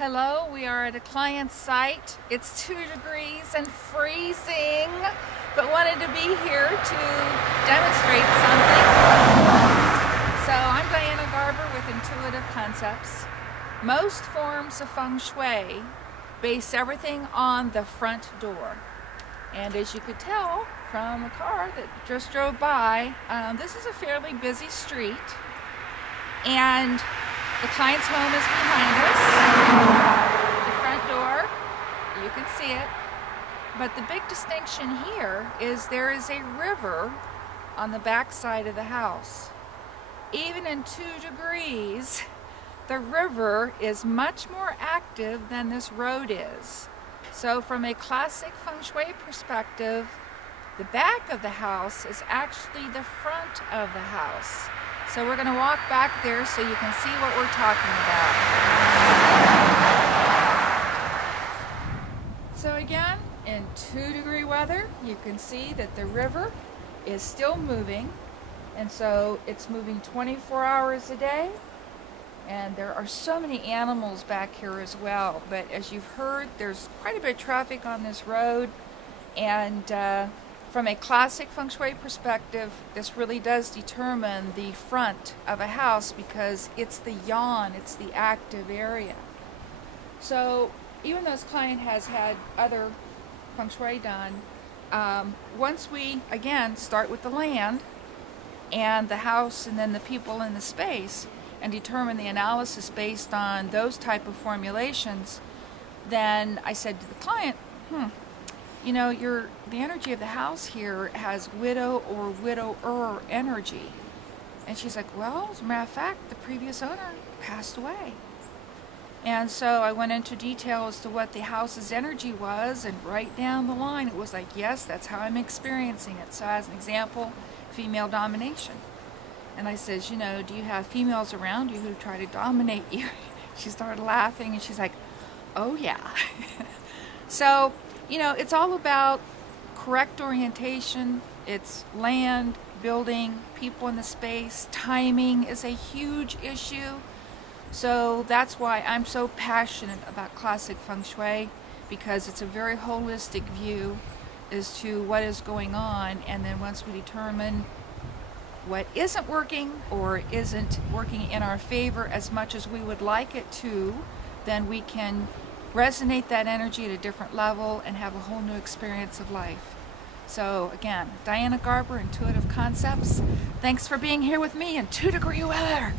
Hello, we are at a client's site. It's 2 degrees and freezing, but wanted to be here to demonstrate something. So I'm Garber with Intuitive Concepts. Most forms of feng shui base everything on the front door. And as you could tell from a car that just drove by, this is a fairly busy street. And the client's home is behind us. The front door, you can see it. But the big distinction here is there is a river on the back side of the house. Even in 2 degrees, the river is much more active than this road is. So from a classic feng shui perspective, the back of the house is actually the front of the house. So we're going to walk back there so you can see what we're talking about. So again, in 2-degree weather, you can see that the river is still moving. And so it's moving 24 hours a day. And there are so many animals back here as well. But as you've heard, there's quite a bit of traffic on this road. And from a classic feng shui perspective, this really does determine the front of a house because it's the yang, it's the active area. So even though this client has had other feng shui done, once we, again, start with the land and the house and then the people in the space and determine the analysis based on those type of formulations, then I said to the client, you know, the energy of the house here has widow or widower energy. And she's like, well, as a matter of fact, the previous owner passed away. And so I went into detail as to what the house's energy was, and right down the line it was like, yes, that's how I'm experiencing it. So as an example, female domination. And I says, you know, do you have females around you who try to dominate you? She started laughing and she's like, oh yeah. So, you know, it's all about correct orientation. It's land, building, people in the space. Timing is a huge issue. So that's why I'm so passionate about classic feng shui, because it's a very holistic view as to what is going on. And then once we determine what isn't working or isn't working in our favor as much as we would like it to, then we can resonate that energy at a different level and have a whole new experience of life. So again, Garber, Intuitive Concepts. Thanks for being here with me in 2-degree weather.